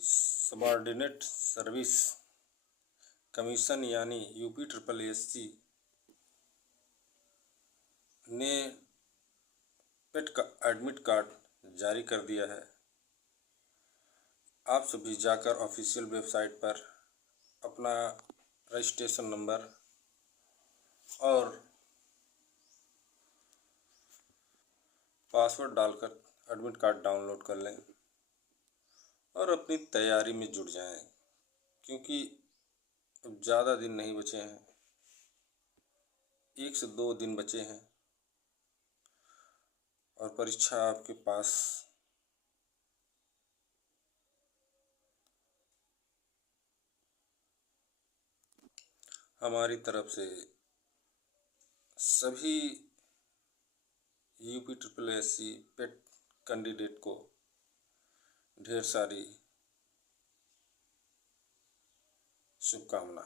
Subordinate service commission यानी UPSSC ने पेट का एडमिट कार्ड जारी कर दिया है। आप सभी जाकर ऑफिशियल वेबसाइट पर अपना रजिस्ट्रेशन नंबर और पासवर्ड डालकर एडमिट कार्ड डाउनलोड कर लें और अपनी तैयारी में जुट जाएं, क्योंकि अब ज़्यादा दिन नहीं बचे हैं, 1 से 2 दिन बचे हैं और परीक्षा आपके पास हमारी तरफ से सभी UPSSC पेट कैंडिडेट को ढेर सारी शुभकामना।